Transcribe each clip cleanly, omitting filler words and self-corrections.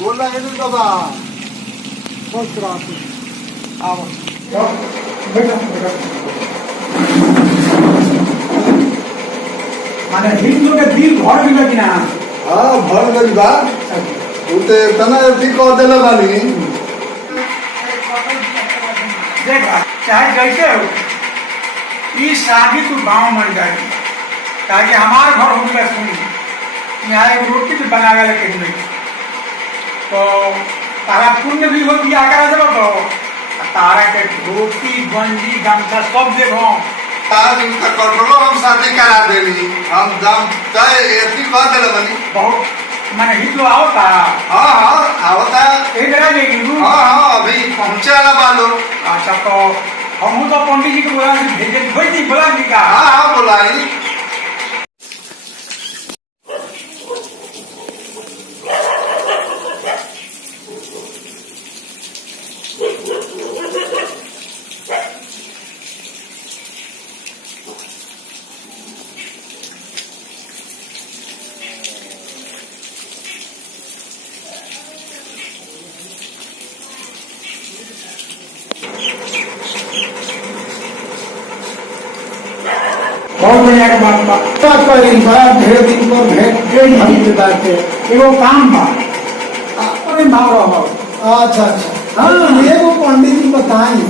गोल लगे बाबा आओ माने हिंदू के दिल भर गइल कि ना? हाँ भर गइल बा। उते तना ठीक कर देले बानी। देख चाहे जैसे हो ई शादी तू गाँव मर जाए ताकि हमारे घर हो गया सुन यहाँ एक रोटी भी बना गया लेकिन नहीं तो तारा पुण्य भी हो दिया करा जब तो तारा के धोती गंजी गमछा सब देखो आज उनका कंट्रोल हम शादी करा देली। हम दाम तय एती कर देले बानी। बहुत माने हित लो आओ तारा। हाँ हाँ आवता। एक जगह लेगी हाँ हाँ अभी पहुँचे वाला बालो। अच्छा तो हम तो पंडित जी को बोला भेज बोला नहीं का? हाँ हाँ बोलाई। बहुत बढ़िया के बात बड़ा ढेर दिन पर भेंट हम बात है एगो काम बा अपने भाव रहो। अच्छा अच्छा हाँ एगो पंडित जी बताई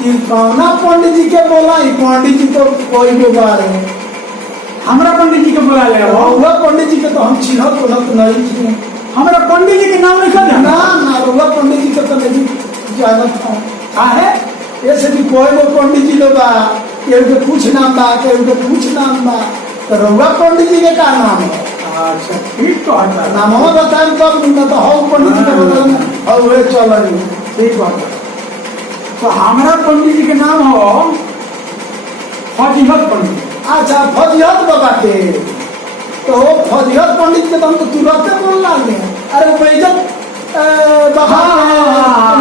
कि कौना पंडित जी के बोला पंडित जी तो कोई भी बार है हमरा पंडित जी के बुला ले रउआ पंडित जी के तो हम चिन्हत उन्हत नहीं छी। हमरा पंडित जी के नाम लिखा ना ना रउआ पंडित जी के तो नहीं जानत हूँ काहे ऐसे भी कोई वो पंडित जी लोग बा केहू के कुछ नाम बा केहू के कुछ नाम बा तो रउआ पंडित जी के का नाम है? अच्छा ठीक तो है नाम बताएं तब न तो हो पंडित जी के बता और वे चल ठीक बात है। तो हमारा पंडित जी के नाम हो फजीहत पंडित। अच्छा फजीहत बाबा के तो फजीहत पंडित के तो हम तो तुरंत बोल लागे। अरे बेइज्जत बाबा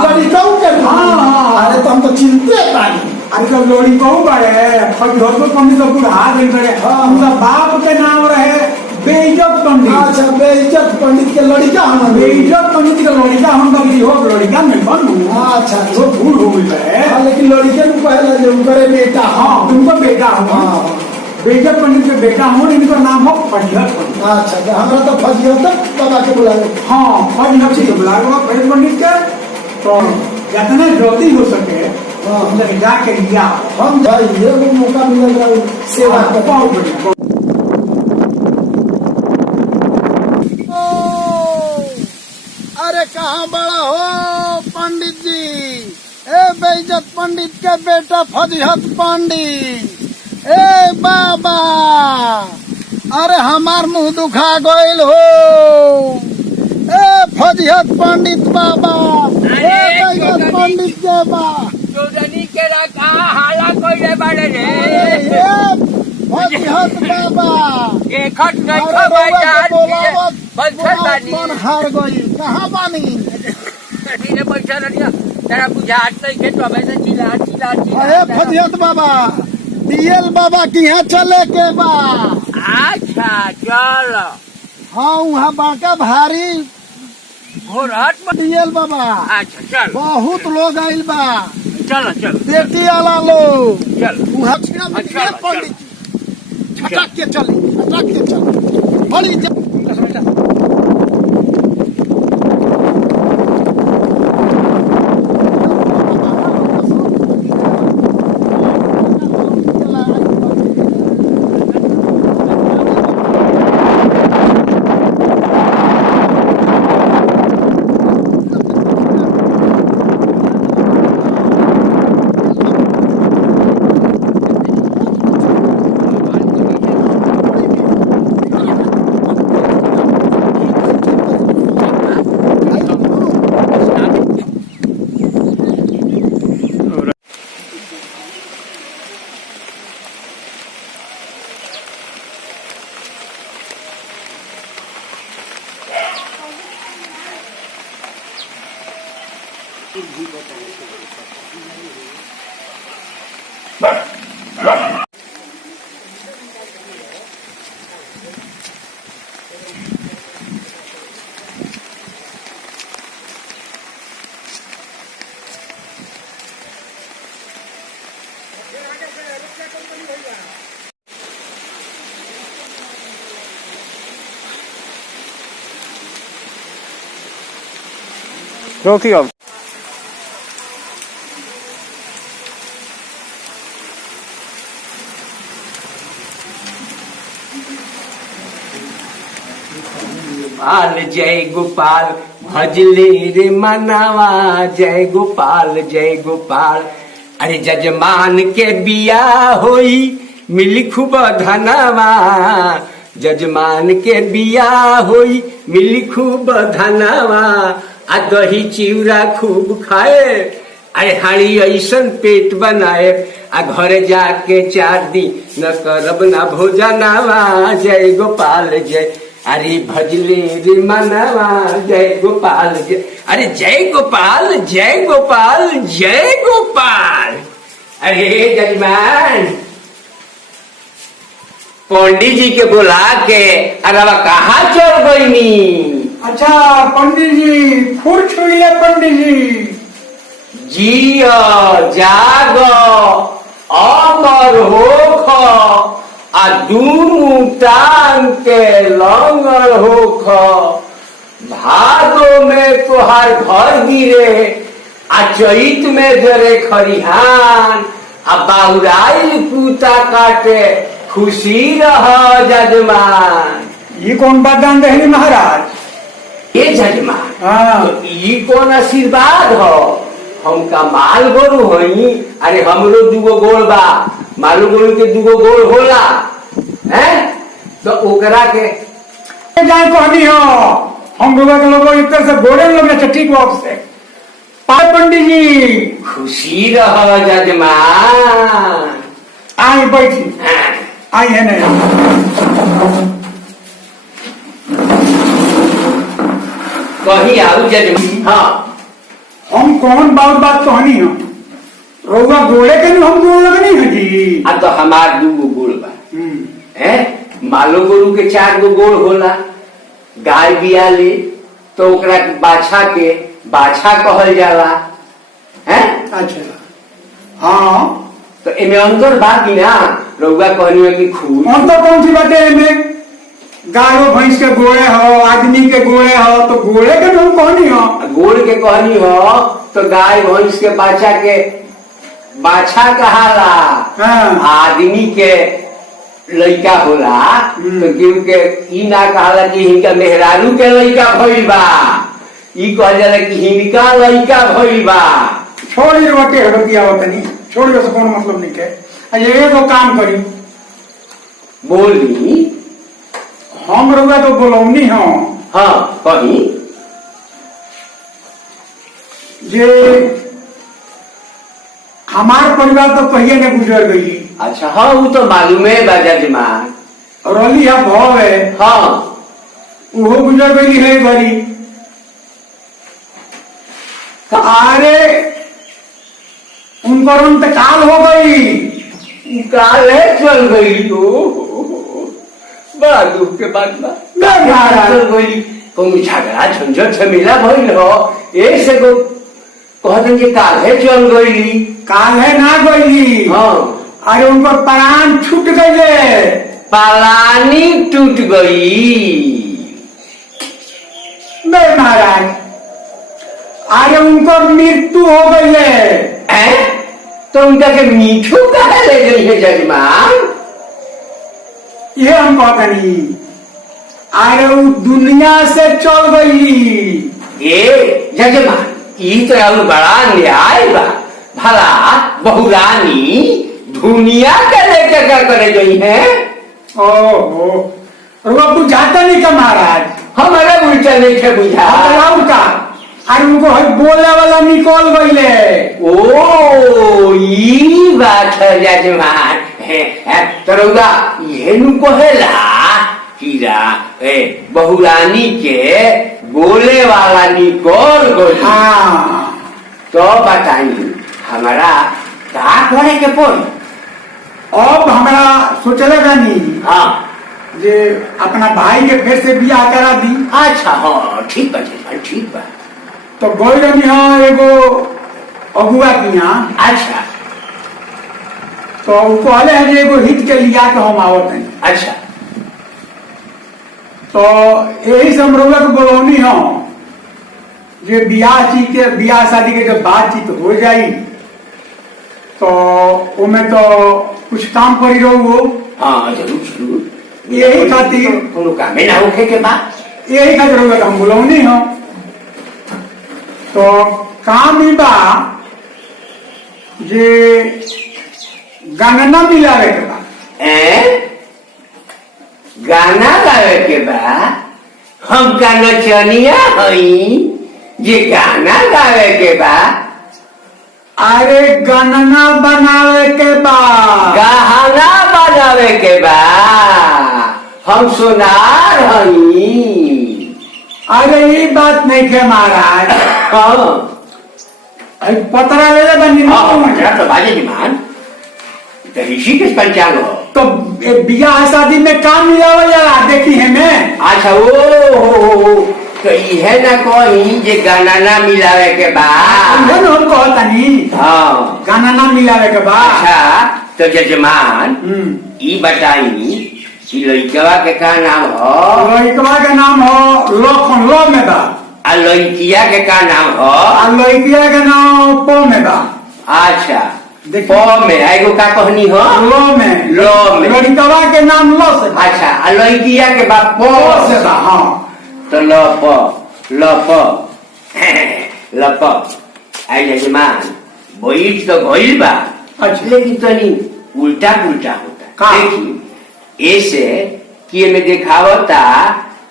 लड़िकाऊ के अरे तो हम तो चिंते पानी। अरे तो लड़िकाऊ बड़े फजीहत पंडित तो बुढ़ा गए बड़े उनका बाप के नाम रहे बेइज्जत पंडित। अच्छा बेइज्जत पंडित के लड़का हम बेइज्जत पंडित के लड़का हम बगली हो लड़का नहीं बनू। अच्छा वो भूल हो गई है लेकिन लड़के को पहले जो करे बेटा हाँ तुमको बेटा हो बेइज्जत पंडित के बेटा हो इनका नाम हो फजीहत पंडित। अच्छा हमारा तो फजीहत बाबा के बुलाए। हाँ फजीहत से बुला फजीहत पंडित के तो जितना जल्दी हो सके जाके लिया हम जाइए वो मौका मिलेगा सेवा का। बहुत बढ़िया। अरे कहाँ बड़ा हो पंडित जी? ए बेइज्जत पंडित के बेटा फजीहत पंडित। ए बाबा अरे हमार मुंह दुखा गइल हो। ए फजीहत पंडित बाबा ए बेइज्जत पंडित के बा चौधरी के रखा हाला कोई रे बाड़े रे फजीहत बाबा एकट नहीं खा बाजार बंसल बानी कौन हार गई कहाँ बानी? इने पैसा रनिया तेरा बुझात नहीं के तो वैसे चिल्ला चिल्ला अरे फजीहत बाबा डीएल बाबा की यहाँ चले के बा। अच्छा चल हाँ वहाँ बड़का भारी घोरहट डीएल बाबा। अच्छा चल बहुत लोग आइल बा चल चल बेटी वाला लोग चल वहाँ अच्छा, पंडित छटक के चली बड़ी रोकी अब गोपाल जय गोपाल भजले रे मनवा जय गोपाल। अरे जजमान के बिया होई मिली खूब धनवा, जजमान के बिया होई मिली खूब धनवा। आ दही चिवड़ा खूब खाए, अरे हाड़ी ऐसन पेट बनाए। आ घरे जाके 4 दिन न करब ना भोजनवा जय गोपाल जय। अरे भजले रे मनवा जय गोपाल जय। अरे जय गोपाल जय गोपाल जय गोपाल। अरे जजमान पंडित जी के बुला के अरे कहाँ चल गईनी? अच्छा पंडित जी फूल छुइले पंडित जी। जियो जागो अमर होख आ दूनु टांग के लंगर होख। भादो में तोहार घर गिरे आ चैत में जरे खरिहान। आ बाउराइल पूता काटे खुशी रह जजमान। ये कौन बात जान रहे महाराज? ये जजमान हाँ। तो ये कौन आशीर्वाद हो? हमका माल गोरु होई। अरे हमरो 2 गोड़ बा, मालू गोरु के 2 गोड़ होला हैं? तो ओकरा के जाए कहनी हो हम लोग के लोग एक तरह से गोड़े लोग ने ठीक बात से पाए पंडित जी। खुशी रह जजमान। आई बैठी आई है नहीं कही आऊ जजमान। हाँ हम कौन बात कहनी हो? रउआ गोड़े के नहीं हम गोड़ लगनी है जी। आ तो हमार 2 गोड़ बा है। मालो गोरु के 4 गोड़ होला। गाय बियाले तो ओकरा बाछा के बाछा कहल जाला है। अच्छा हाँ तो एमे अंतर बा कि ना? रउआ कहनी है कि खूब अंतर कौन सी बात है इनमें? गाय भैंस के गोड़े हो, आदमी के गोड़े हो, तो गोड़े के हम कहनी हो। गोड़ के कहनी हो तो गाय भैंस के बाछा कहाला। हाँ। आदमी के लइका होला तो केहू के ई ना कहाला कि हिनका मेहरारू के लइका भइल बा। ई कहल जाला कि हिनका लइका भइल बा। छोड़ी रोटे हड़तिया होता नहीं, छोड़ी से कौन मतलब नहीं के। ये तो काम करी बोली हम रुआ तो बोलौनी हो। हाँ कही जे हमार परिवार तो कहिए ने गुजर गई। अच्छा हाँ वो तो मालूम है बा जजमान। रली है भाव है। हाँ वो गुजर गई है घरी। अरे उनको इंतकाल हो गई। काले चल गई तो बड़ा दुख के बात बा। चल गई कौन झगड़ा झंझट से मिला भइल हो ऐसे को कहते कि काले चल गई। काले ना गई। हाँ अरे उनको प्राण छूट गए। पलानी टूट गई। नहीं महाराज अरे उनको मृत्यु हो गई है। तो उनका के मीठू कहा ले गई है जजमान? ये हम कहते नहीं। अरे वो दुनिया से चल गई। ये जजमान ई तो अब बड़ा न्याय बा। भला बहुरानी दुनिया के लेके क्या करे गई है? ओहो वो बुझाता नहीं का महाराज? हमारा उल्टा नहीं है बुझा। का अरे उनको बोले वाला निकल गई। ओ ई बात है जजमान। तरुआ ये नु कहेला कीरा बहुरानी के बोले वाला निकल गई। हाँ तो बताई हमारा का करे के पड़ी? अब हमारा सोचले बानी हाँ जे अपना भाई के फिर से बियाह करा दी। अच्छा हाँ ठीक बा जजमान ठीक बा। तो गई रही हाँ एगो अगुआ की यहाँ। अच्छा तो वो कहले है जे एगो हित के लिया के हम आवत हैं। अच्छा तो यही से हम लोग बोलौनी हो जे बियाह शादी के जब बातचीत हो जाई तो उनमें तो कुछ काम करी रहो। हाँ जरूर जरूर यही खातिर कोनो काम ना होखे के बाद यही खातिर हम बोलौनी हो। तो काम ही बा जे गंगना मिलावे के बा। गाना गावे के बाद हम का नचनिया हई जे गाना गावे के बाद अरे गणना बनावे के बाद गहना बनावे के बाद हम सोनार हई। अरे ये बात नहीं के महाराज हाँ पतरा ले बनी हाँ तो बाजे जमान तो ऋषि के पंचांग हो। तो बियाह शादी में काम मिलावा जाला देखी है मैं। अच्छा ओ तो यह ना कही जे गाना ना मिलावे के बाद हम कहतनी हाँ गाना ना मिलावे के बाद। अच्छा तो जजमान ई बताई कि लड़कवा के का नाम हो। लड़कवा के नाम हो लखन लो में बा। आ लड़किया के का नाम हो। लड़किया के नाम पो में बा। अच्छा देखिए। प में एगो का कहनी हो लो में लड़कवा के नाम लो से बा। अच्छा आ लड़किया के बा प से बा। हाँ तो लप आई जजमान बैठ तो गइल बा। अच्छा। लेकिन तनी उल्टा पुल्टा होता का? देखी ऐसे कि एमे देखावता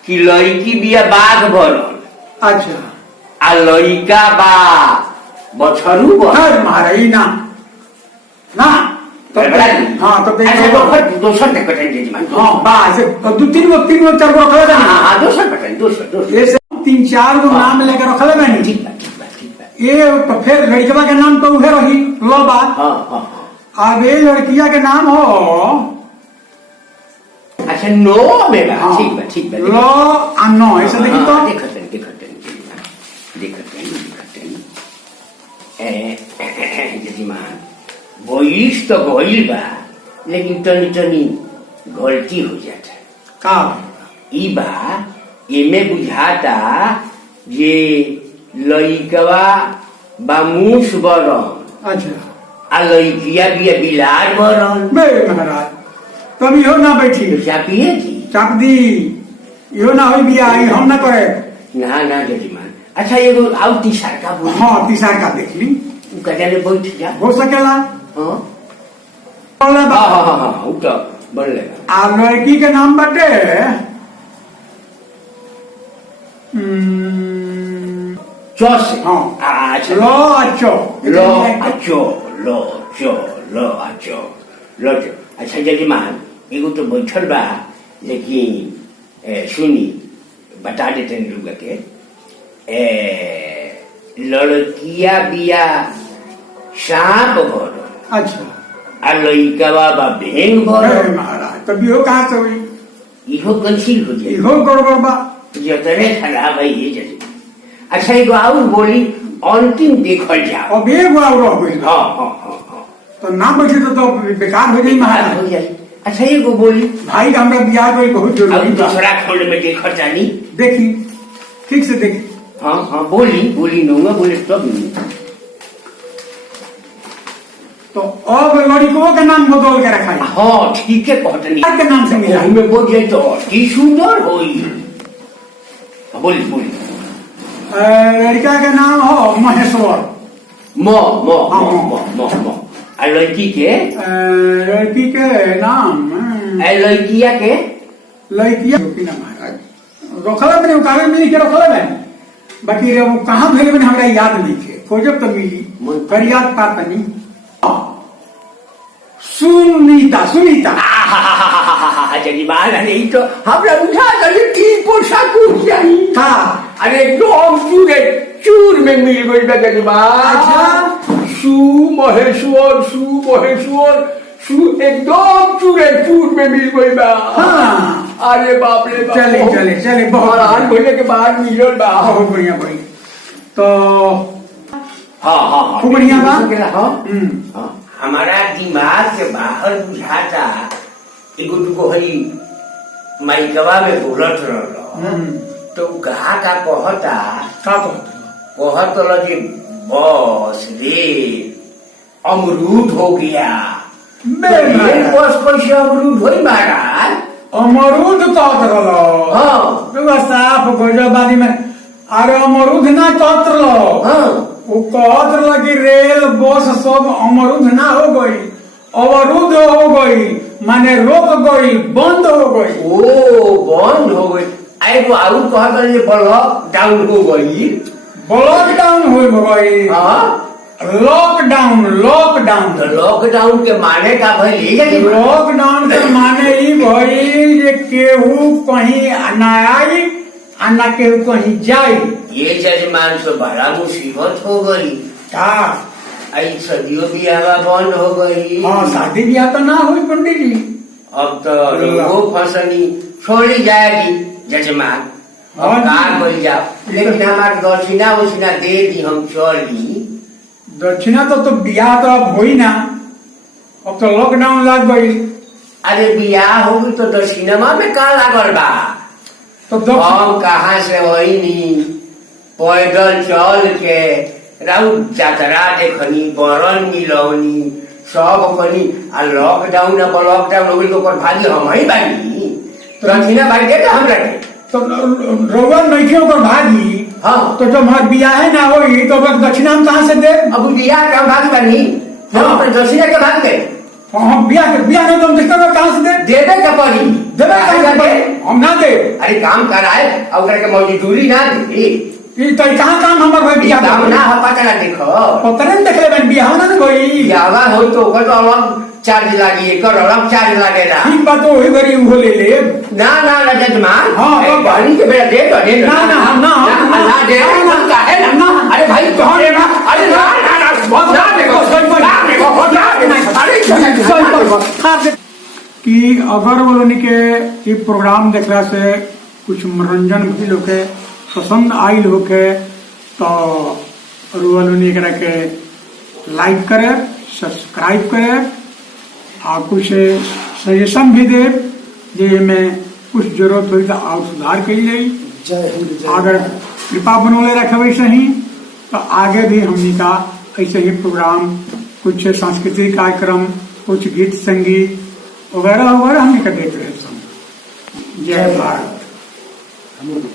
कि लड़की बिया बाघ भरल अच्छा आ लड़का बा बछरू भरल। महाराज ना तो हाँ तो दोसर बटन जजमान हाँ बा ऐसे दो तीन गो चार गो रखले बानी। हाँ दोसर बटन दोसर ऐसे 3-4 गो नाम लेकर रखले बानी। ठीक बा ठीक बा ठीक बा। ये तो फिर लड़कवा के नाम तो उहे रही लो बा। हाँ हाँ हाँ अब ये लड़किया के नाम हो अच्छा नो में बा। हाँ, ठीक बा ठीक बा। लो आ नो ऐसे देखी तो जजमान बोइस तो गइल बा लेकिन तनी तनी गलती हो जाता का ई बा एमे बुझाता जे लइकवा बा मूस बरन अच्छा आ लइकिया बिया बिलार बरन। बे महाराज तब इहो ना बैठी चापिए थी चाप दी इहो ना होई बिया ई हम ना करे। ना ना जजमान। अच्छा एगो आउ तीसर का बोली। हाँ तीसर का देख ली कजाले बैठ जा हो सकेला। हाँ बोले बा हाँ हाँ हाँ उ तो बोल लेगा। आ लड़की के नाम बाटे चौस हाँ अच्छा लो अच्छो लो अच्छो लो चो लो अच्छो लो चो। अच्छा जजमान एगो तो बैठल बा लेकिन सुनी बता देते हैं लोग के लड़किया बिया सांप भरल अच्छा आ लइकवा बा भेंग भरल। महाराज तब इहो कहाँ से हुई इहो कंसील हो जाए इहो गड़बड़ बा। जतने खराब है ये जैसे। अच्छा एगो और बोली अंतिम देखल जाओ। अब एक बार रह गई हाँ हाँ हाँ हाँ तो ना बैठे तो बेकार हो जाई महाराज। हो जाए। अच्छा एगो बोली भाई का हमरा बियाह कोई बहुत अब जरूरी बा। दूसरा खोल में देखल जानी। देखी ठीक से देखी हाँ हाँ बोली नौंगा बोले तब नहीं। तो अब लड़कों के नाम बदल के रखा है। हाँ ठीक है कहतनी के नाम से मिला में बोल जाए तो की सुंदर होई। बोली बोली लड़का के नाम हो महेश्वर। मो मो हाँ, मो मो। मो मो मो आ लड़की के लड़की के नाम लड़किया के लड़किया महाराज रखले मैंने कागज में लिख के रखले मैंने बाकी रे वो कहाँ भेले मैंने हमरा याद नहीं थे खोजब तो मिली कर याद पाता नहीं। सुनीता सुनीता जजमान अरे ई तो हमरा बुझा गए की पोशाक जाई था। अरे एकदम चूरे चूर में मिल गई जजमान। अच्छा सु महेश्वर एकदम चूरे चूर में मिल गई बा। हाँ अरे बाप रे बाप। चले चले चले बहुत हैरान होने के बाद मिलल बा। बहुत बढ़िया बढ़िया। तो हाँ हाँ खूब बढ़िया बा। हाँ। हमारा दिमाग के बाहर बुझाता एगो दुगो हई माइकवा में बोलत रहल तो कहा का कहता का कहत कहत जी बस रे अमरूद हो गया। बस कैसे अमरूद होई महाराज? अमरूद कहत रहलो। हाँ तो साफ गोजबादी में अरे अमरूद ना कहत रहलो। हाँ वो कहत रहलो कि रेल बस सब अमरूद ना हो गई, अवरुद्ध हो गई, माने रोक गई, बंद हो गई। ओ बंद हो गई। एगो आउर कहत रहे ब्लॉक डाउन हो गई। लॉकडाउन हो गई। हाँ लॉकडाउन लॉकडाउन तो लॉकडाउन के माने का भई लॉकडाउन के माने ई भई जे केहू कहीं ना आई आ ना केहू कहीं जाई। ये जजमान से बड़ा मुसीबत हो गई। का आई सदियों बियाह बंद हो गई। हाँ शादी ब्याह तो ना हुई पंडित जी। अब तो वो फसनी छोड़ी जाएगी जजमान। अब हाँ का जी। बोल जाओ लेकिन हमारे दक्षिणा उछिना दे दी हम चली। दक्षिणा तो ब्याह तो अब हुई ना, अब तो लॉकडाउन लग गई। अरे बियाह हो गई तो दक्षिणा में का लागल बा? तो दक्षिण हम कहाँ से होइनी पैदल चल के राउत यात्रा देखनी बरन मिलौनी सब कनी आ लॉकडाउन अब लॉकडाउन हो गई तो ओकर भागी हम ही बानी। दक्षिणा भाई दे हमरा के तो रोगन नहीं ओकर भागी। हाँ तो जब हमार ब्याह ना होई तो ओकर दक्षिणा हम कहाँ से दे? अब बियाह के हम भागी बानी। हम तो दक्षिणा के भाग दे हम ब्याह नहीं तो हम दक्षिणा कहाँ से दे? देवे के पड़ी देवे कहाँ से? हम ना दे। अरे काम कराए और ओकरा के मजदूरी ना दे। ई तो कहाँ काम हमार भाई ब्याह काम ना हो पता ना देखो पता नहीं देख ले बन ब्याह ना भाई। बियाह हो तो ओकर तो अलग चार्ज लागी एकर अलग चार्ज लागेला। ठीक बात तो वही बड़ी वो ले ले। ना ना ना जजमान। हाँ, एक पानी के बेटा दे तो दे ना, ना, ना, दे ना, ना काहे ना ना। अरे भाई तो दे ना। अरे ना ना ना बहुत ना देखो ना देखो ना अरे कि अगर वो लोग के ये प्रोग्राम देखला से कुछ मनोरंजन भी लोग पसंद आई लोग के तो लोग के लाइक करे, सब्सक्राइब करे और कुछ सजेशन भी दे जे में कुछ जरूरत हुई तो और सुधार करी जाई। जय हिंद जय अगर कृपा बनोले रखे सही तो आगे भी हमनी का ऐसे ही प्रोग्राम कुछ सांस्कृतिक कार्यक्रम कुछ गीत संगीत वगैरह वगैरह हमने का देते रहे। जय भारत।